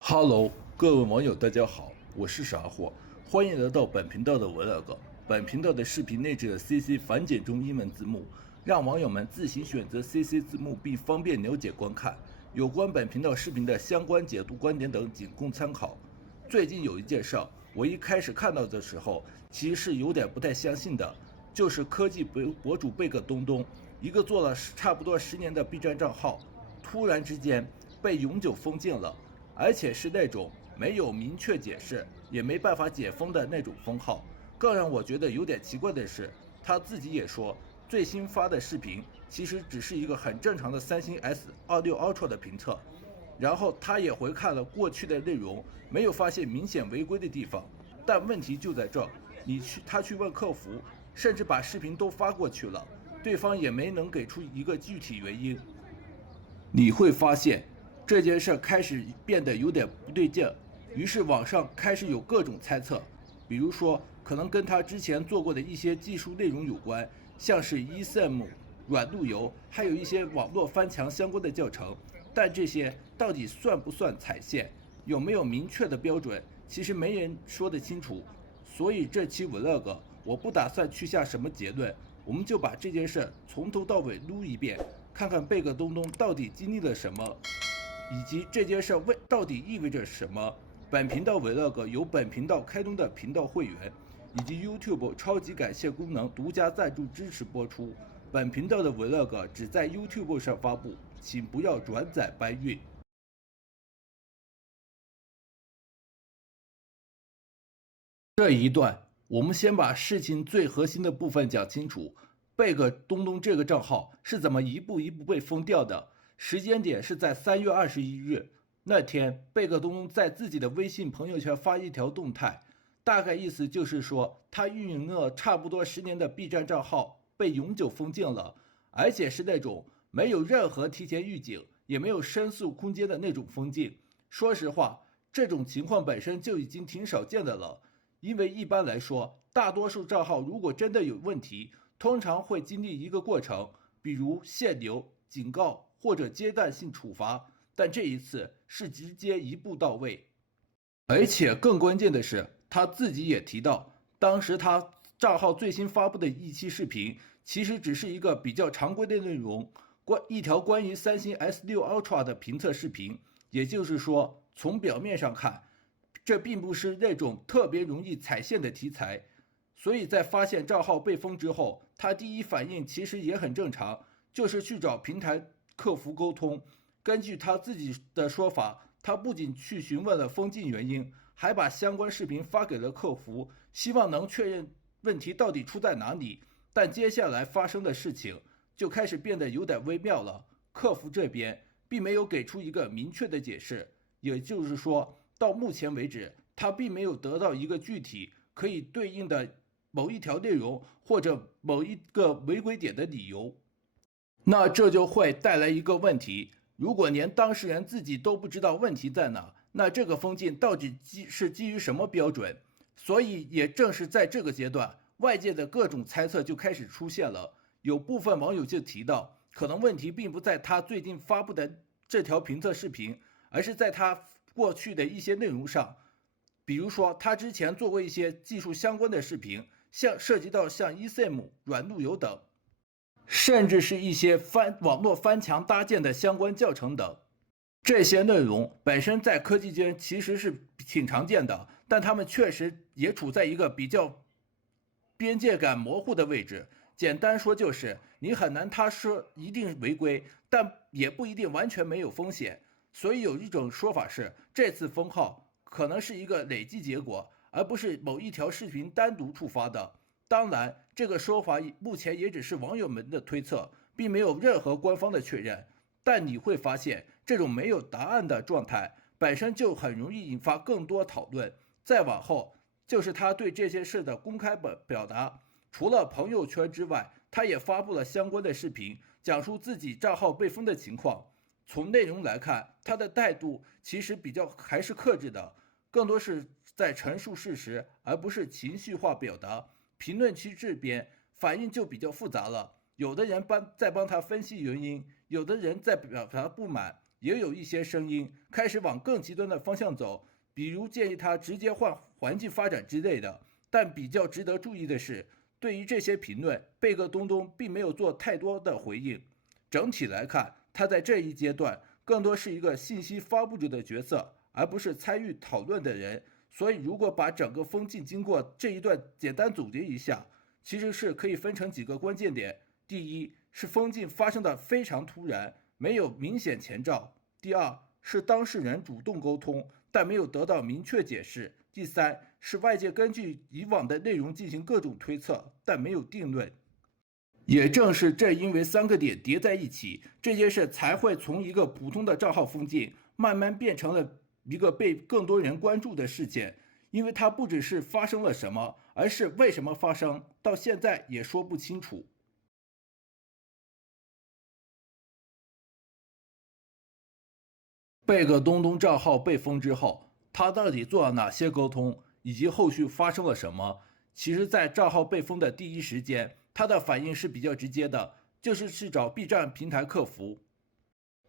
Hello， 各位网友，大家好，我是傻货，歡迎來到本頻道的 Vlog。本頻道的視頻內置了 CC 繁簡中英文字幕，讓網友們自行選擇 CC 字幕，並方便了解觀看。有關本頻道視頻的相關解讀觀點等，僅供參考。最近有一件事，我一開始看到的時候，其實是有點不太相信的，就是科技博主貝克東東，一個做了差不多10年的 B 站賬號，突然之間被永久封禁了。而且是那種沒有明確解釋，也沒辦法解封的那種封號。更讓我覺得有點奇怪的是，他自己也說，最新發的視頻其實只是一個很正常的三星 S26 Ultra 的評測。然後他也回看了過去的內容，沒有發現明顯違規的地方。但問題就在這，他去問客服，甚至把視頻都發過去了，對方也沒能給出一個具體原因。你會發現，這件事開始變得有點不對勁，於是網上開始有各種猜測，比如說可能跟他之前做過的一些技術內容有關，像是 eSIM 軟路由，還有一些網絡翻牆相關的教程，但這些到底算不算踩線，有沒有明確的標準，其實沒人說得清楚。所以這期 Vlog 我不打算去下什麼結論，我們就把這件事從頭到尾錄一遍，看看貝克東東到底經歷了什麼，以及這件事到底意味着什麼。本頻道 Vlog 由本頻道開通的頻道會員以及 YouTube 超級感謝功能獨家贊助支持播出。本頻道的 Vlog 只在 YouTube 上發布，請不要轉載搬運。這一段我們先把事情最核心的部分講清楚。貝克東東這個賬號是怎麼一步一步被封掉的？時間點是在3月21日那天，貝克東東在自己的微信朋友圈發一條動態，大概意思就是說，他運營了差不多10年的 B 站賬號被永久封禁了，而且是那種沒有任何提前預警，也沒有申訴空間的那種封禁。說實話，這種情況本身就已經挺少見的了，因為一般來說，大多數賬號如果真的有問題，通常會經歷一個過程，比如限流、警告或者階段性處罰，但這一次是直接一步到位。而且更關鍵的是，他自己也提到，當時他賬號最新發布的一期視頻，其實只是一個比較常規的內容，一條關於三星 S6 Ultra 的評測視頻。也就是說，從表面上看，這並不是那種特別容易踩線的題材。所以在發現賬號被封之後，他第一反應其實也很正常，就是去找平台客服溝通。根據他自己的說法，他不僅去詢問了封禁原因，還把相關視頻發給了客服，希望能確認問題到底出在哪裡。但接下來發生的事情就開始變得有點微妙了。客服這邊並沒有給出一個明確的解釋，也就是說，到目前為止，他並沒有得到一個具體可以對應的某一條內容或者某一個違規點的理由。那這就會帶來一個問題，如果連當事人自己都不知道問題在哪，那這個封禁到底是基於什麼標準？所以也正是在這個階段，外界的各種猜測就開始出現了。有部分網友就提到，可能問題並不在他最近發布的這條評測視頻，而是在他過去的一些內容上。比如說他之前做過一些技術相關的視頻，涉及到像 eSIM 軟路由等，甚至是一些網絡翻牆搭建的相關教程等。這些內容本身在科技圈其實是挺常見的，但他們確實也處在一個比較邊界感模糊的位置。簡單說就是你很難他說一定違規，但也不一定完全沒有風險。所以有一種說法是，這次封號可能是一個累計結果，而不是某一條視頻單獨觸發的。當然，這個說法目前也只是網友們的推測，並沒有任何官方的確認。但你會發現，這種沒有答案的狀態本身就很容易引發更多討論。再往後，就是他對這些事的公開表達。除了朋友圈之外，他也發布了相關的視頻，講述自己賬號被封的情況。從內容來看，他的態度其實還是克制的，更多是在陳述事實，而不是情緒化表達。評論區這邊反應就比較複雜了。有的人在幫他分析原因，有的人在表達不滿，也有一些聲音開始往更極端的方向走，比如建議他直接換環境發展之類的。但比較值得注意的是，对于這些評論，貝克東東並沒有做太多的回應。整體來看，他在這一階段更多是一個信息發布者的角色，而不是參與討論的人。所以如果把整個封禁經過這一段簡單總結一下，其實是可以分成幾個關鍵點。第一，是封禁發生的非常突然，沒有明顯前兆。第二，是當事人主動溝通，但沒有得到明確解釋。第三，是外界根據以往的內容進行各種推測，但沒有定論。也正是正因為3個點疊在一起，這件事才會從一個普通的賬號封禁，慢慢變成了一個被更多人關注的事件。因為它不只是發生了什麼，而是為什麼發生，到現在也說不清楚。貝克東東賬號被封之後，他到底做了哪些溝通，以及後續發生了什麼？其實在賬號被封的第一時間，他的反應是比较直接的，就是去找 B 站平台客服。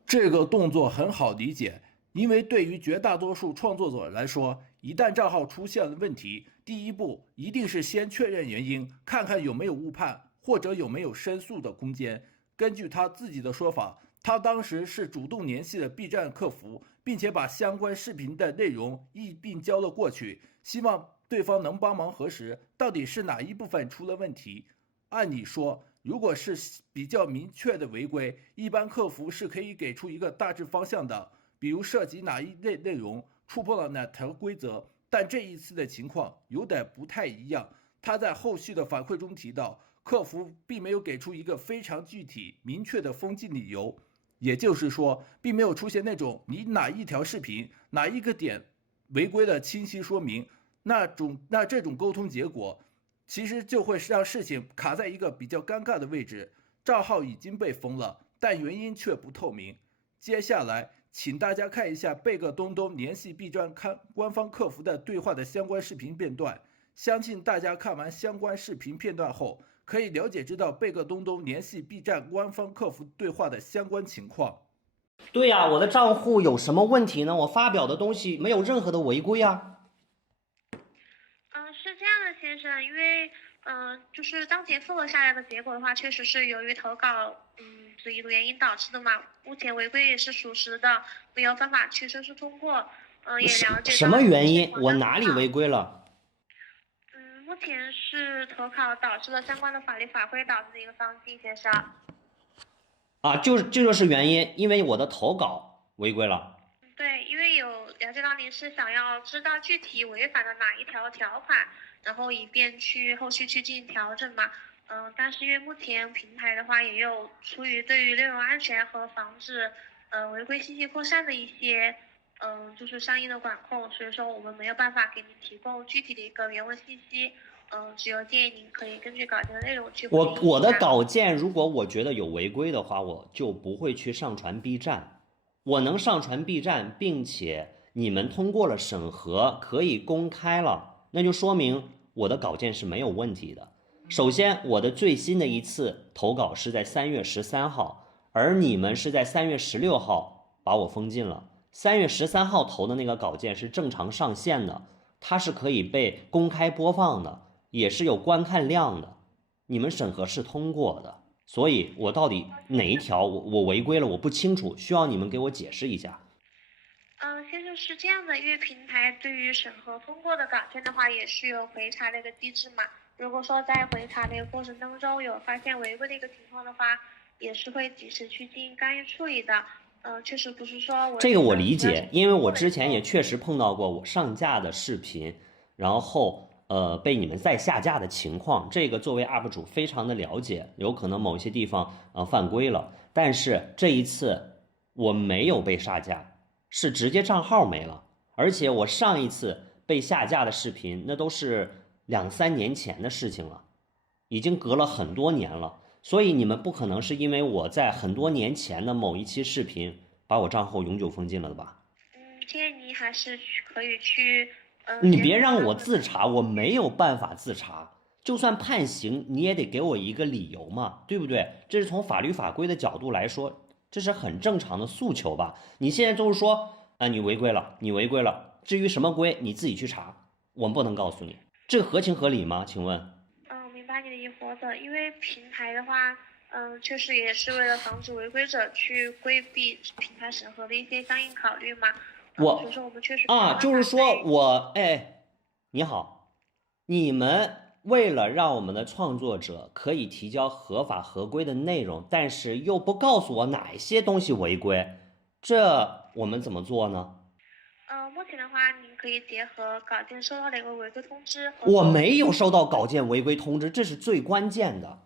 這個動作很好理解，因為對於絕大多數創作者來說，一旦賬號出現了問題，第一步一定是先確認原因，看看有沒有誤判，或者有沒有申訴的空間。根據他自己的說法，他當時是主動聯繫了 B 站客服，並且把相關視頻的內容一併交了過去，希望對方能幫忙核實到底是哪一部分出了問題。按理說，如果是比較明確的違規，一般客服是可以給出一個大致方向的，比如涉及哪一類內容，觸碰了哪條規則。但這一次的情況有點不太一樣，他在後續的反饋中提到，客服並沒有給出一個非常具體明確的封禁理由，也就是說，並沒有出現那種你哪一條視頻哪一個點違規的清晰說明。那這種溝通結果其實就會讓事情卡在一個比較尷尬的位置，賬號已經被封了，但原因卻不透明。接下來請大家看一下貝克東東聯繫 B 站官方客服的對話的相關視頻片段，相信大家看完相關視頻片段後，可以了解知道貝克東東聯繫 B 站官方客服對話的相關情況。對呀，我的賬戶有什麼問題呢？我發表的東西沒有任何的違規啊。是這樣的，先生，因為就是当前复核下來的結果的話，確實是由於投稿這一個原因導致的嘛。目前違規也是屬實的，沒有辦法去申訴通過。也了解什麼原因？我哪裡違規了？目前是投稿導致了相關的法律法規導致的一個封禁，先生。啊，这就是原因，因為我的投稿違規了。对，因為有了解到您是想要知道具體違反了哪一條條款，然後以便去後續去進行調整嘛。但是因為目前平台的話也有出於對於內容安全和防止違規信息擴散的一些就是相應的管控，所以說我們沒有辦法給您提供具體的一個原文信息。只有建議您可以根據稿件的內容去。我的稿件如果我覺得有違規的話，我就不會去上傳 B 站。我能上傳 B 站，並且你們通過了審核，可以公開了，那就說明我的稿件是沒有問題的。首先，我的最新的一次投稿是在3月13號，而你們是在3月16號把我封禁了。3月13號投的那個稿件是正常上線的，它是可以被公開播放的，也是有觀看量的，你們審核是通過的。所以我到底哪一條我違規了，我不清楚，需要你們給我解釋一下。先生，是這樣的，因為平台對於審核通過的稿件的話，也是有回查的一個機制嘛。如果說在回查的一個過程當中有發現違規的一個情況的話，也是會及時去進行干預處理的。確實不是說這個我理解，因為我之前也確實碰到過我上架的視頻，然後被你們再下架的情況，這個作為 UP 主非常的了解，有可能某些地方犯規了，但是這一次我沒有被下架，是直接賬號沒了，而且我上一次被下架的視頻那都是2-3年前的事情了，已經隔了很多年了，所以你們不可能是因為我在很多年前的某一期視頻把我賬號永久封禁了的吧？建議你還是可以去你別讓我自查，我沒有辦法自查，就算判刑，你也得給我一個理由嘛，對不對？這是從法律法規的角度來說，這是很正常的訴求吧？你現在就是說，你違規了，你違規了，至於什麼規，你自己去查，我們不能告訴你，這個合情合理嗎？請問？明白你的疑惑的，因為平台的話，確實也是為了防止違規者去規避平台審核的一些相應考慮嘛。所以說我們確實就是說你好，你們為了讓我們的創作者可以提交合法合規的內容，但是又不告訴我哪一些東西違規，這我們怎麼做呢？目前的話，您可以結合稿件收到的一個違規通知。我沒有收到稿件違規通知，這是最關鍵的，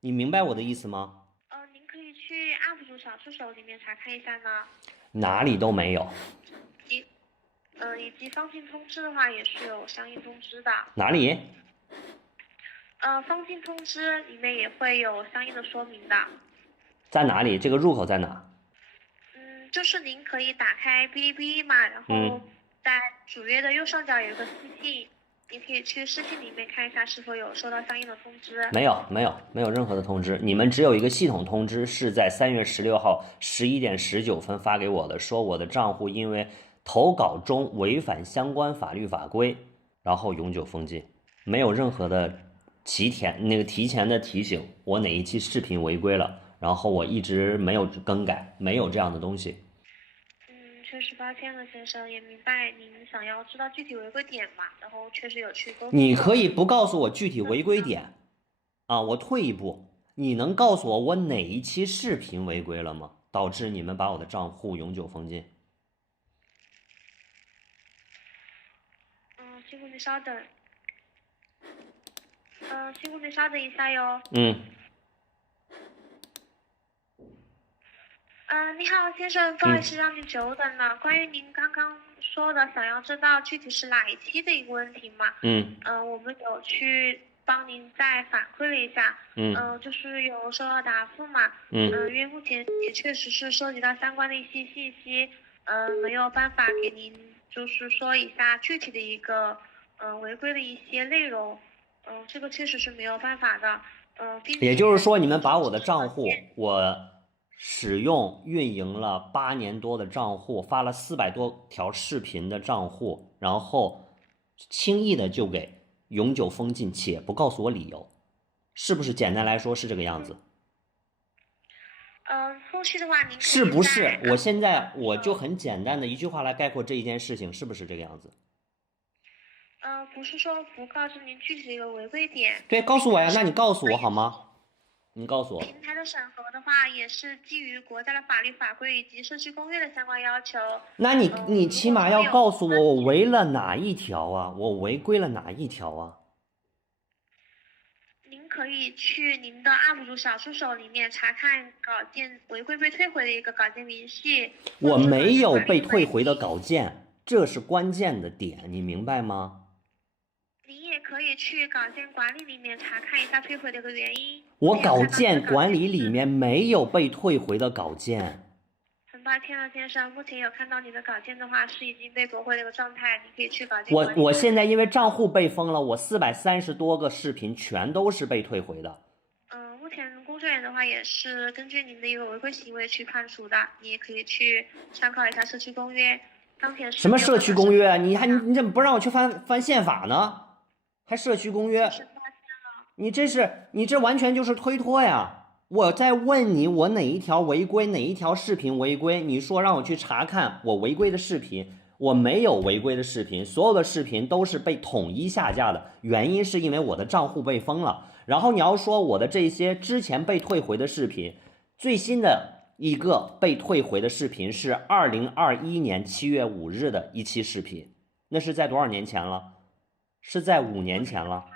你明白我的意思嗎？您可以去 UP 主小助手裡面查看一下呢。哪裡都没有。以及放进通知的話，也是有相應通知的。哪裡？放进通知裡面也會有相應的說明的。在哪裡？這個入口在哪？就是您可以打開嗶哩嗶哩嘛，然後在主頁的右上角有一個私信，你可以去私信裡面看一下是否有收到相應的通知。沒有任何的通知，你們只有一個系統通知，是在3月16號11點19分發給我的，說我的賬戶因為投稿中違反相關法律法規，然後永久封禁，沒有任何的提前的提醒我哪一期視頻違規了，然後我一直沒有更改，沒有這樣的東西。確實抱歉了，先生，也明白您想要知道具體違規點嘛，然後確實有去溝通。你可以不告訴我具體違規點我退一步，你能告訴我哪一期視頻違規了嗎？導致你們把我的賬戶永久封禁。辛苦您稍等。辛苦您稍等一下喲。你好，先生，不好意思讓您久等了。關於您剛剛說的想要知道具體是哪一期的一個問題嘛？我們有去幫您再反饋了一下。就是有收到答覆嘛。因為目前也確實是收集到相關的一些信息，沒有辦法給您就是說一下具體的一個違規的一些內容。這個確實是沒有辦法的。也就是說，你們把我的賬戶，我使用運營了8年多的賬戶，發了400多條視頻的賬戶，然後輕易的就給永久封禁，且不告訴我理由，是不是？簡單來說是這個樣子。後續的話您是不是？我現在我就很簡單的一句話來概括這一件事情，是不是這個樣子？不是說不告知您具體的一個違規點。對，告訴我呀，那你告訴我好嗎？你告訴我。平台的審核的話，也是基於國家的法律法規以及社區公約的相關要求。那你起碼要告訴我，我違了哪一條啊？我違規了哪一條啊？您可以去您的 UP 主小助手裡面查看稿件違規被退回的一個稿件明細。我沒有被退回的稿件，這是關鍵的點，你明白嗎？您也可以去稿件管理裡面查看一下退回的一個原因。我稿件管理裡面沒有被退回的稿件。很抱歉了，先生，目前有看到你的稿件的话是已经被驳回的一个状態，你可以去稿件管理。我現在因為賬戶被封了，我430多個視頻全都是被退回的。目前工作人員的話也是根據您的一個違規行為去判處的，你也可以去參考一下社區公約。當前什麼社區公約啊？你怎麼不讓我去翻憲法呢？還社區公約？你這完全就是推脫呀！我在問你，我哪一條違規，哪一條視頻違規？你說讓我去查看我違規的視頻，我沒有違規的視頻，所有的視頻都是被統一下架的，原因是因為我的賬戶被封了。然後你要說我的這些之前被退回的視頻，最新的一個被退回的視頻是2021年7月5日的一期視頻，那是在多少年前了？是在5年前了。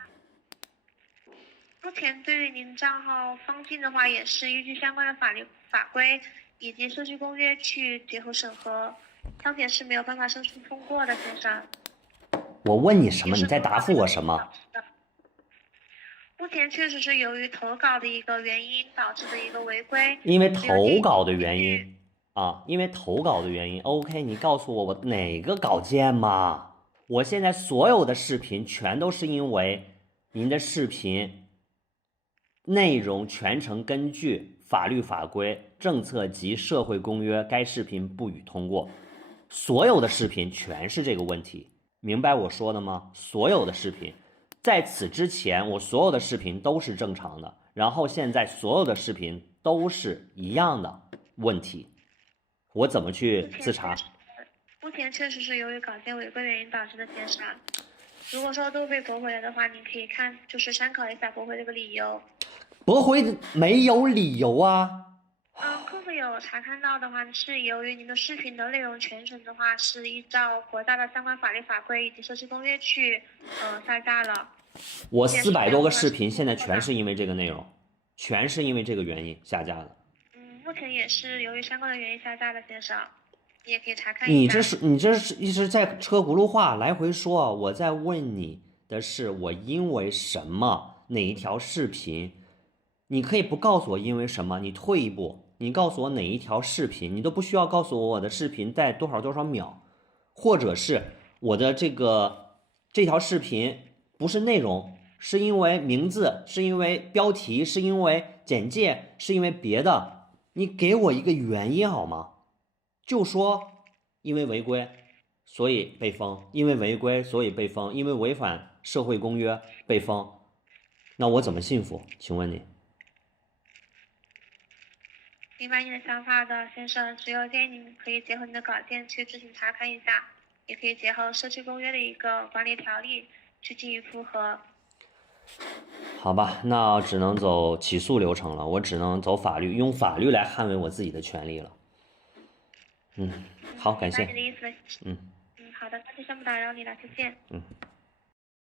目前對於您賬號封禁的話，也是依據相關的法律法規以及社區公約去結合審核，當前是沒有辦法申訴通過的，先生。我問你什麼，你在答復我什麼？目前確實是由於投稿的一個原因導致的一個違規。因為投稿的原因啊，因為投稿的原因。OK， 你告訴我哪個稿件嘛？我現在所有的視頻全都是因為您的视頻內容全程根據法律法規、政策及社會公約，該視頻不予通過。所有的視頻全是這個問題，明白我說的嗎？所有的視頻，在此之前我所有的視頻都是正常的，然後現在所有的視頻都是一樣的問題，我怎麼去自查？目前確實是由於稿件違規原因導致的減少。如果說都被駁回了的話，你可以看就是參考一下駁回這個理由。駁回沒有理由啊。客服有查看到的話，是由於您的視頻的內容全程的話是依照國家的相關法律法規以及社區公約去下架了。我400多個視頻現在全是因為這個內容，全是因為這個原因下架的。目前也是由於相關的原因下架的，先生，你也可以查看一下。你這是一直在车轱辘话来回说，我在問你的是我因為什麼哪一條視頻，你可以不告訴我因為什麼，你退一步，你告訴我哪一條視頻，你都不需要告訴我的視頻在多少多少秒，或者是我的这條視頻不是內容，是因為名字，是因為標題，是因為簡介，是因為別的，你給我一個原因好嗎？就說因為違規所以被封，因為違規所以被封，因為違反社會公約被封，那我怎麼信服？請問你？明白你的想法的，先生，只有建議您可以結合你的稿件去自行查看一下，也可以結合社區公約的一個管理條例去進行複核。好吧，那只能走起訴流程了，我只能走法律，用法律來捍衛我自己的權利了。好，感謝。明白你的意思。好的，那就先不打擾你了，再見。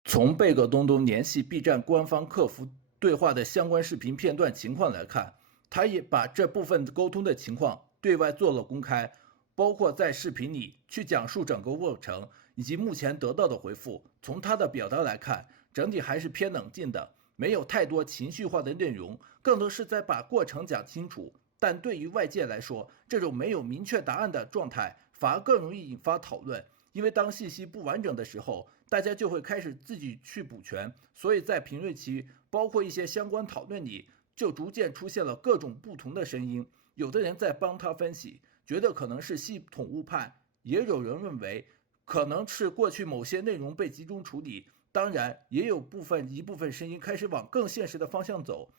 從貝葛東東聯繫 B 站官方客服對話的相關視頻片段情況來看，他也把這部分溝通的情況對外做了公開，包括在視頻裡去講述整個過程以及目前得到的回復。從他的表達來看，整體還是偏冷靜的，沒有太多情緒化的內容，更多是在把過程講清楚。但對於外界來說，這種沒有明確答案的狀態反而更容易引發討論，因為當信息不完整的時候，大家就會開始自己去補全，所以在評論區包括一些相關討論裡，就逐漸出現了各種不同的聲音。有的人在幫他分析，覺得可能是系統誤判，也有人認為可能是過去某些內容被集中處理，當然也有一部分聲音開始往更現實的方向走，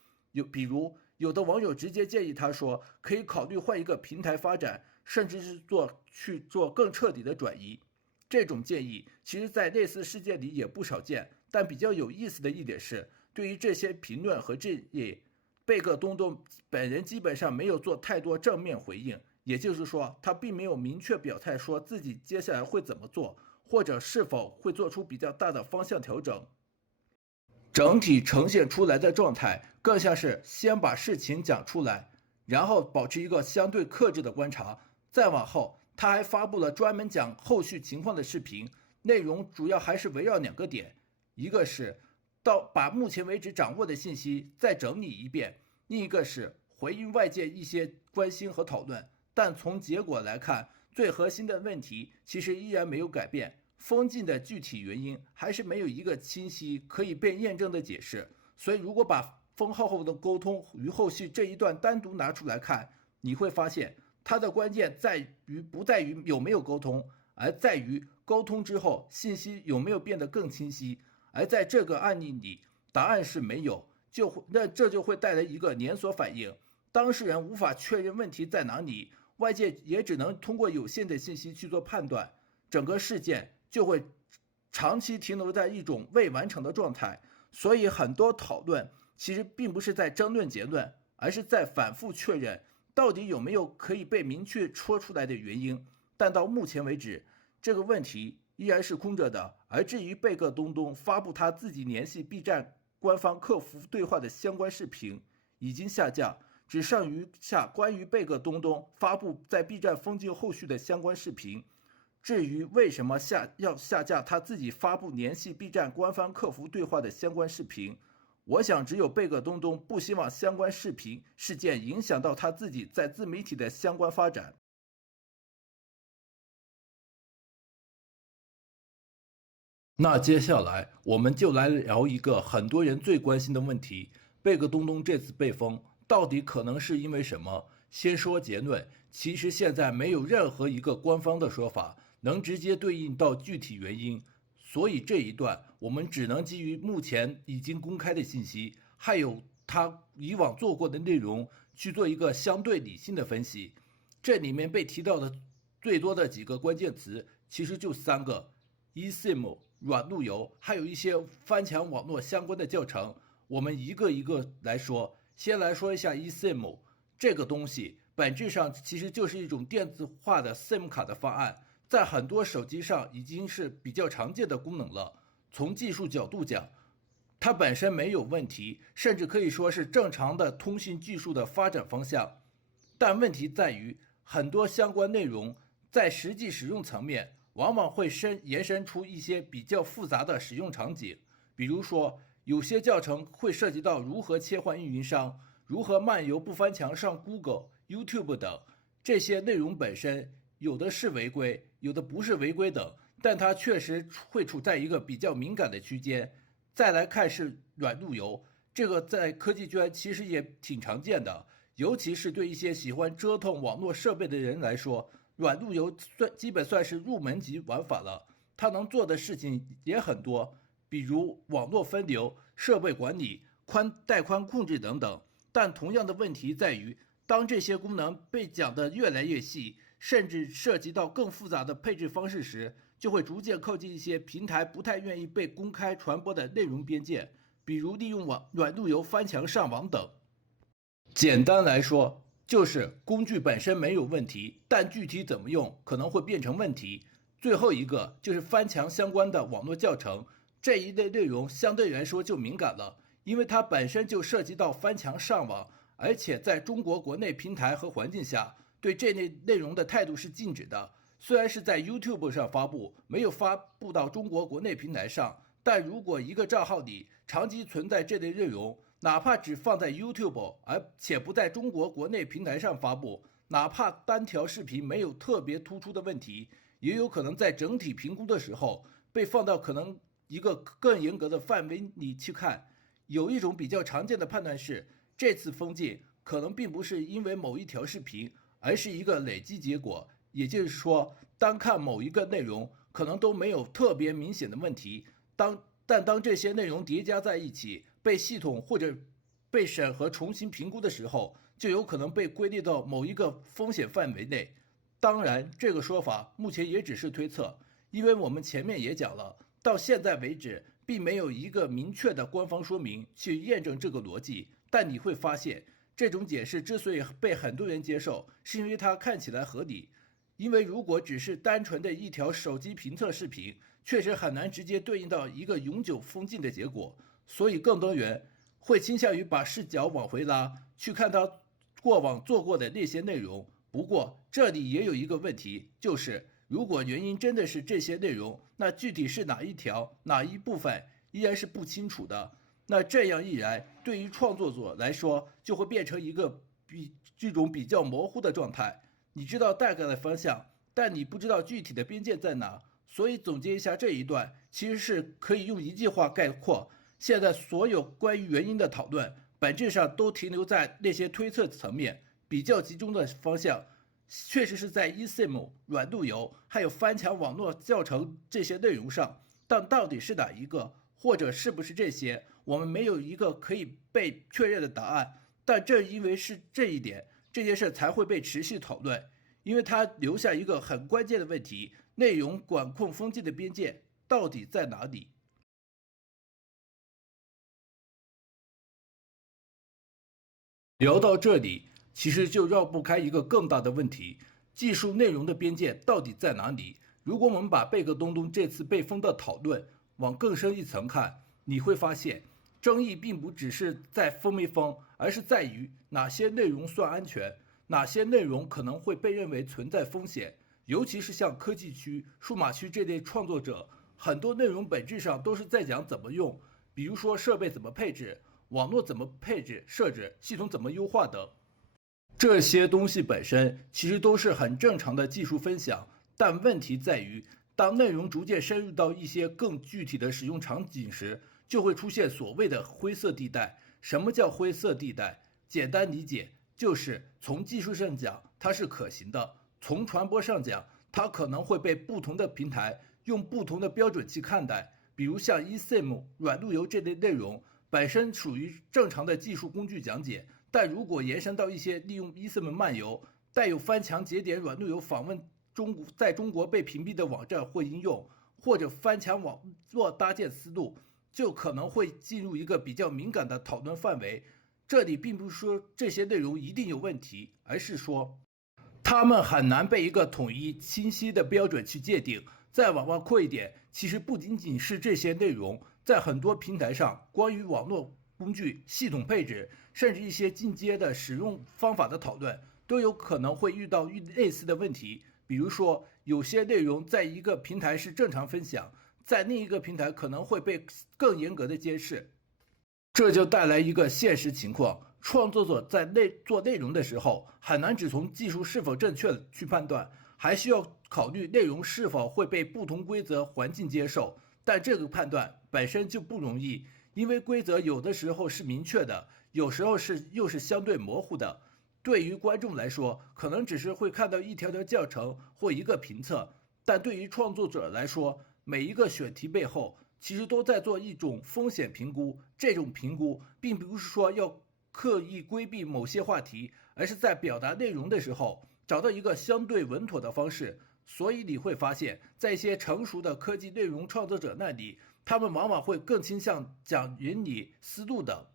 比如有的網友直接建議他說可以考慮換一個平台發展，甚至是去做更徹底的轉移。這種建議其實在類似事件裡也不少見，但比較有意思的一點是，對於這些評論和建議，貝葛東東本人基本上沒有做太多正面回應，也就是說他並沒有明確表態說自己接下來會怎麼做，或者是否會做出比較大的方向調整。整體呈現出來的狀態更像是先把事情講出來，然後保持一個相對克制的觀察，再往後他還發布了專門講後續情況的視頻，內容主要還是圍繞2個點，一個是把目前為止掌握的信息再整理一遍，另一個是回應外界一些關心和討論。但從結果來看，最核心的問題其實依然沒有改变，封禁的具體原因還是沒有一個清晰可以被驗證的解釋。所以如果把封號後的溝通與後續這一段單獨拿出來看，你會發現它的關鍵不在於有沒有溝通，而在於溝通之後信息有沒有變得更清晰。而在這個案例裡，答案是沒有，這就會帶來一個連鎖反應，當事人無法確認問題在哪裡，外界也只能通過有限的信息去做判斷，整個事件就會長期停留在一種未完成的狀態。所以很多討論其實並不是在爭論結論，而是在反覆確認到底有沒有可以被明確說出來的原因。但到目前為止，這個問題依然是空着的。而至於貝葛東東發布他自己聯繫 B 站官方客服對話的相關視頻已經下架，只剩餘下關於貝葛東東發布在 B 站封禁後續的相關視頻。至於為什麼要下架他自己發布聯繫 B 站官方客服對話的相關視頻，我想只有貝葛東東不希望相關視頻事件影響到他自己在自媒體的相關發展。那接下來我們就來聊一個很多人最關心的問題：貝克東東這次被封，到底可能是因為什麼？先說結論，其實現在沒有任何一個官方的說法能直接對應到具體原因，所以這一段我們只能基於目前已經公開的信息，還有他以往做過的內容去做一個相對理性的分析。這裡面被提到的最多的幾個關鍵詞，其實就3個：eSIM、軟路由，還有一些翻牆網絡相關的教程。我們一個一個來說，先來說一下 eSIM 這個東西，本質上其實就是一種電子化的 SIM 卡的方案，在很多手機上已經是比較常見的功能了。從技術角度講，它本身沒有問題，甚至可以說是正常的通信技術的发展方向。但問題在於，很多相關內容在實際使用層面，往往會延伸出一些比較複雜的使用場景。比如說，有些教程會涉及到如何切換運營商，如何漫遊不翻牆上 Google、YouTube 等。這些內容本身有的是違規，有的不是違規等，但它確實會處在一個比較敏感的區間。再來看是軟路由，這個在科技圈其實也挺常見的，尤其是對一些喜歡折騰網絡設備的人來說，軟路由基本算是入門級玩法了。它能做的事情也很多，比如網絡分流、設備管理、帶寬控制等等。但同樣的問題在於，當這些功能被講得越來越細，甚至涉及到更複雜的配置方式時，就會逐漸靠近一些平台不太願意被公開傳播的內容邊界，比如利用軟路由翻牆上網等。簡單來說，就是工具本身沒有問題，但具體怎麼用可能會變成問題。最後一個就是翻牆相關的網絡教程，這一類內容相對來說就敏感了，因為它本身就涉及到翻牆上網，而且在中国国內平台和環境下，對這類內容的態度是禁止的。雖然是在 YouTube 上發布，沒有發布到中國國內平台上，但如果一個賬號裡長期存在這類內容，哪怕只放在 YouTube， 而且不在中國國內平台上發布，哪怕單條視頻沒有特別突出的問題，也有可能在整體評估的時候被放到可能一個更嚴格的範圍裡去看。有一種比較常見的判斷是，這次封禁可能並不是因為某一條視頻，而是一個累積結果。也就是說，單看某一個內容可能都沒有特別明顯的問題，但當這些內容疊加在一起，被系統或者被審核重新評估的時候，就有可能被歸類到某一個風險範圍內。當然，這個說法目前也只是推測，因為我們前面也講了，到現在為止並沒有一個明確的官方說明去驗證這個邏輯。但你會發現，這種解釋之所以被很多人接受，是因為它看起來合理。因為如果只是單純的一條手機評測視頻，確實很難直接對應到一個永久封禁的結果，所以更多人會傾向於把視角往回拉，去看他過往做過的那些內容。不過這裡也有一個問題，就是如果原因真的是這些內容，那具體是哪一條、哪一部分依然是不清楚的。那這樣一來，對於創作者來說，就會變成一個這種比較模糊的狀態。你知道大概的方向，但你不知道具体的邊界在哪。所以總結一下這一段，其實是可以用一句話概括：現在所有關於原因的討論，本質上都停留在那些推測層面，比較集中的方向，確實是在 eSIM、軟路由，還有翻牆網絡教程這些內容上。但到底是哪一個，或者是不是這些，我們沒有一個可以被確認的答案。但正因為是這一點，這件事才會被持續討論，因為它留下一個很關鍵的問題：內容管控封禁的邊界到底在哪裡？聊到這裡，其實就繞不開一個更大的問題：技術內容的邊界到底在哪裡？如果我們把貝克東東這次被封的討論往更深一層看，你會發現，爭議並不只是在封沒封，而是在於哪些內容算安全，哪些內容可能會被認為存在風險。尤其是像科技區、數碼區這類創作者，很多內容本質上都是在講怎麼用，比如說設備怎麼配置、網絡怎麼配置、設置、系統怎麼優化等。這些東西本身其實都是很正常的技術分享，但問題在於，當內容逐漸深入到一些更具體的使用場景時，就會出現所謂的灰色地帶。什麼叫灰色地帶？簡單理解，就是從技術上講它是可行的，從傳播上講它可能會被不同的平台用不同的標準去看待。比如像 eSIM 軟路由這類內容本身屬於正常的技術工具講解，但如果延伸到一些利用 eSIM 漫遊、帶有翻牆節點軟路由訪問在中國被屏蔽的網站或應用，或者翻牆網絡搭建思路，就可能會進入一個比較敏感的討論範圍。這裡並不是說這些內容一定有問題，而是說它們很難被一個統一清晰的標準去界定。再往外擴一點，其實不僅僅是這些內容，在很多平台上，關於網絡工具、系統配置，甚至一些進階的使用方法的討論，都有可能會遇到類似的問題。比如說，有些內容在一個平台是正常分享，在另一個平台可能會被更嚴格的監視。這就帶來一個現實情況：創作者在做內容的時候，很難只從技術是否正確去判斷，還需要考慮內容是否會被不同規則環境接受。但這個判斷本身就不容易，因為規則有的時候是明確的，有時候又是相對模糊的。對於觀眾來說，可能只是會看到一条条教程或一個評測，但對於創作者來說，每一個選題背後其實都在做一種風險評估。這種評估並不是說要刻意規避某些話題，而是在表達內容的時候找到一個相對穩妥的方式。所以你會發現，在一些成熟的科技內容創作者那裡，他們往往會更傾向講原理思路的，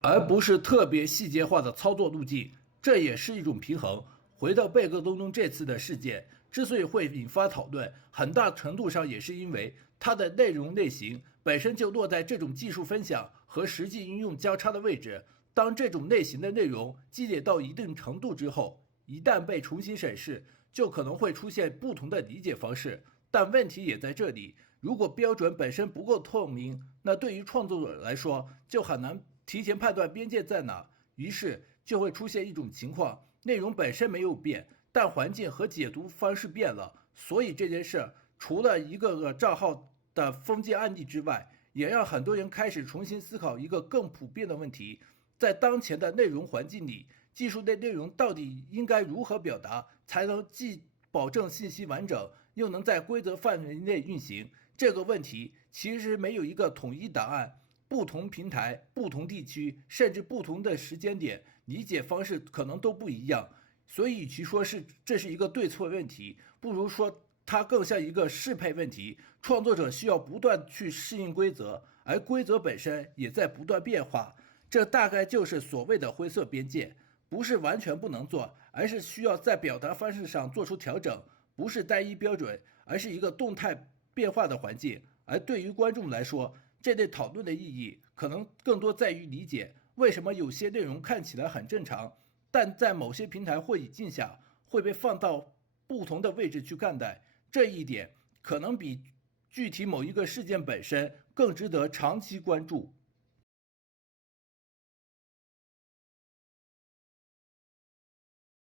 而不是特別細節化的操作路徑。這也是一種平衡。回到貝殼東東這次的事件之所以會引發討論，很大程度上也是因為它的內容類型本身就落在這種技術分享和實際應用交叉的位置。當這種類型的內容積累到一定程度之後，一旦被重新審視，就可能會出現不同的理解方式。但問題也在這裡，如果標準本身不夠透明，那對於創作者來說就很難提前判斷邊界在哪，於是就會出現一種情況，內容本身沒有變，但環境和解讀方式變了。所以這件事除了一個個賬號的封禁案例之外，也讓很多人開始重新思考一個更普遍的問題：在當前的內容環境裡，技術類內容到底應該如何表達，才能既保證信息完整，又能在規則範圍內運行？這個問題其實沒有一個統一答案。不同平台、不同地區，甚至不同的時間點，理解方式可能都不一樣。所以與其說這是一個對錯問題，不如說它更像一個適配問題。創作者需要不斷去適應規則，而規則本身也在不斷變化。這大概就是所謂的灰色邊界，不是完全不能做，而是需要在表達方式上做出調整，不是單一標準，而是一個動態變化的環境。而對於觀眾來說，這類討論的意義可能更多在於理解為什麼有些內容看起來很正常，但在某些平台或語境下會被放到不同的位置去看待。這一點可能比具體某一個事件本身更值得長期關注。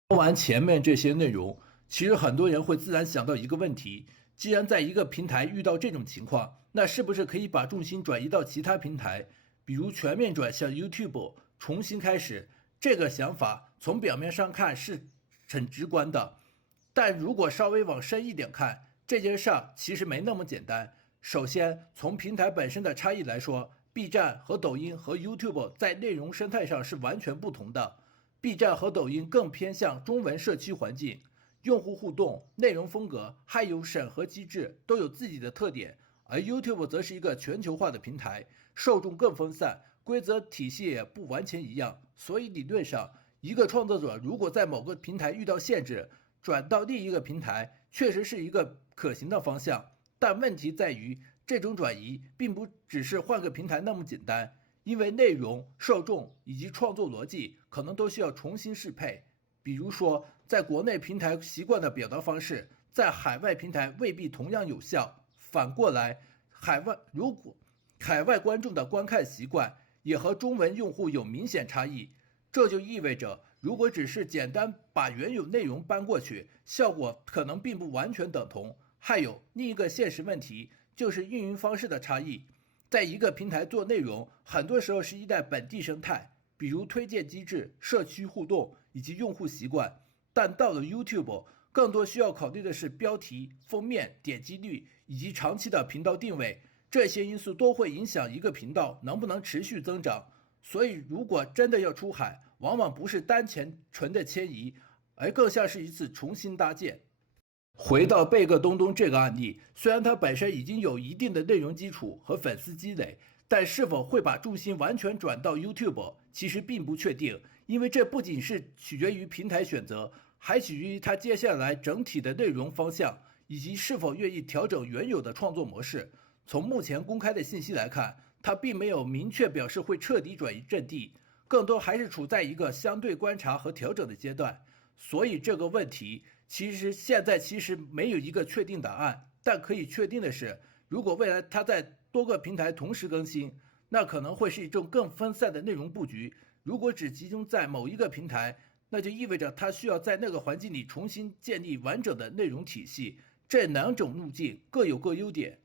說完前面這些內容，其實很多人會自然想到一個問題：既然在一個平台遇到這種情況，那是不是可以把重心轉移到其他平台，比如全面轉向 YouTube， 重新開始？這個想法從表面上看是很直觀的，但如果稍微往深一點看，這件事其實沒那麼簡單。首先，從平台本身的差異來說，B 站和抖音和 YouTube 在內容生態上是完全不同的。B 站和抖音更偏向中文社區環境，用戶互動、內容風格還有審核機制都有自己的特點。而 YouTube 則是一個全球化的平台，受眾更分散，規則體系也不完全一樣。所以理論上，一個創作者如果在某個平台遇到限制，轉到另一個平台確實是一個可行的方向。但問題在於，這種轉移並不只是換個平台那麼簡單，因為內容、受眾以及創作邏輯可能都需要重新適配。比如說，在國內平台習慣的表達方式，在海外平台未必同樣有效。反過來，如果海外觀眾的觀看習慣也和中文用戶有明顯差異，這就意味着，如果只是簡單把原有內容搬過去，效果可能並不完全等同。還有另一個現實問題，就是運營方式的差異。在一個平台做內容，很多時候是依賴本地生態，比如推薦機制、社區互動以及用戶習慣。但到了 YouTube， 更多需要考慮的是標題、封面、點擊率以及長期的頻道定位，這些因素都會影響一個頻道能不能持續增長。所以，如果真的要出海，往往不是單純的遷移，而更像是一次重新搭建。回到貝克东東這個案例，雖然它本身已經有一定的內容基礎和粉絲積累，但是否會把重心完全轉到 YouTube， 其實並不確定，因為這不僅是取決於平台選擇，還取決於它接下來整體的內容方向，以及是否願意調整原有的創作模式。從目前公開的信息來看，它並沒有明確表示會徹底轉移陣地，更多還是處在一個相對觀察和調整的階段。所以這個問題現在沒有一個確定答案，但可以確定的是，如果未來它在多個平台同時更新，那可能會是一種更分散的内容布局。如果只集中在某一個平台，那就意味着它需要在那個環境裡重新建立完整的内容體系。這兩種路徑各有優點，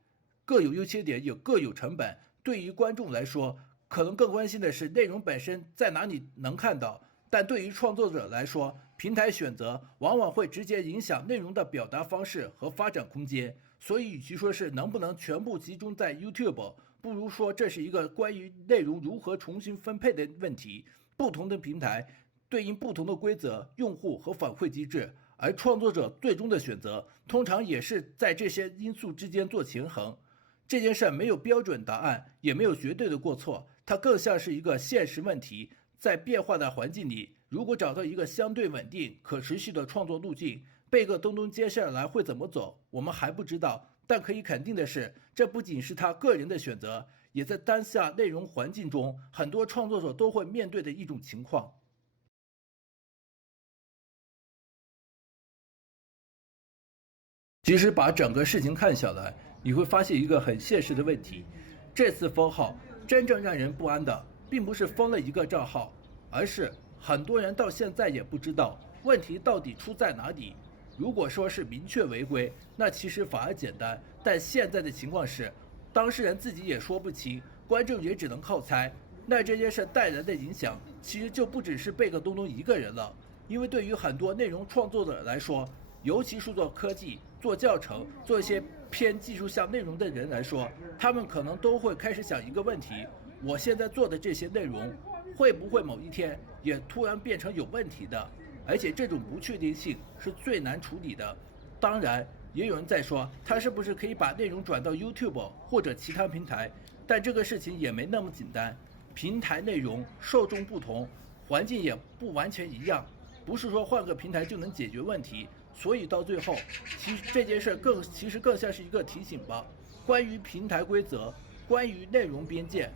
各有優缺點，也各有成本。對於觀眾來說，可能更關心的是內容本身在哪裡能看到，但對於創作者來說，平台選擇往往會直接影響內容的表達方式和發展空間。所以與其說是能不能全部集中在 YouTube， 不如說這是一個關於內容如何重新分配的問題。不同的平台對應不同的規則、用戶和反饋機制，而創作者最終的選擇通常也是在這些因素之間做權衡。這件事沒有標準答案，也沒有絕對的過錯，它更像是一個現實問題。在變化的環境裡，如果找到一個相對穩定、可持續的創作路徑，貝克東東接下來會怎麼走，我們還不知道。但可以肯定的是，這不僅是他個人的選擇，也在當下內容環境中，很多創作者都會面對的一種情況。其實把整個事情看下來，你會發現一個很現實的問題：這次封號真正讓人不安的，並不是封了一個賬號，而是很多人到現在也不知道問題到底出在哪裡。如果說是明確違規，那其實反而簡單，但現在的情況是，當事人自己也說不清，觀眾也只能靠猜。那這件事帶來的影響，其實就不只是貝克東東一個人了，因為對於很多內容創作者來說，尤其是做科技、做教程、做一些偏技術向內容的人來說，他們可能都會開始想一個問題：我現在做的這些內容，會不會某一天也突然變成有問題的？而且這種不確定性是最難處理的。當然，也有人在說，他是不是可以把內容轉到 YouTube 或者其他平台？但這個事情也沒那麼簡單。平台內容受众不同，環境也不完全一樣，不是說換個平台就能解決問題。所以到最後，其實這件事更像是一個提醒吧。關於平台規則，關於內容邊界，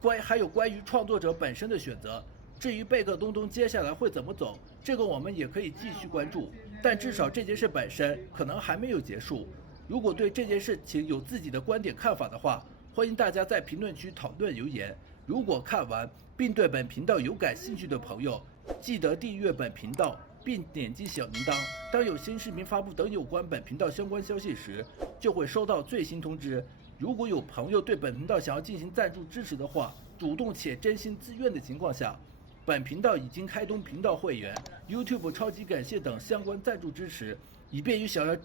還有關於創作者本身的選擇。至於貝克東東接下來會怎麼走，這個我們也可以繼續關注。但至少這件事本身可能還沒有結束。如果對這件事情有自己的觀點看法的話，歡迎大家在評論區討論留言。如果看完並對本頻道有感興趣的朋友，記得訂閱本頻道並點擊小鈴鐺，當有新視頻發布等有關本頻道相關消息時，就會收到最新通知。如果有朋友對本頻道想要进行贊助支持的話，主動且真心自願的情況下，本頻道已經開通頻道會員、YouTube 超級感謝等相關贊助支持，以便於想要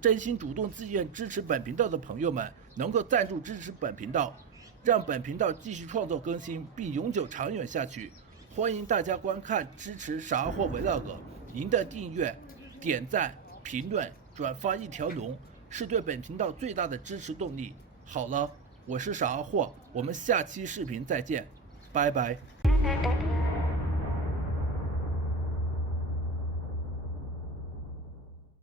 真心主動自願支持本頻道的朋友們能夠贊助支持本頻道，讓本頻道繼續創作更新並永久長遠下去。歡迎大家觀看支持傻二貨 Vlog， 您的訂閱、點讚、評論、轉發一條龍是對本頻道最大的支持動力。好了，我是傻二貨，我們下期視頻再見，拜拜。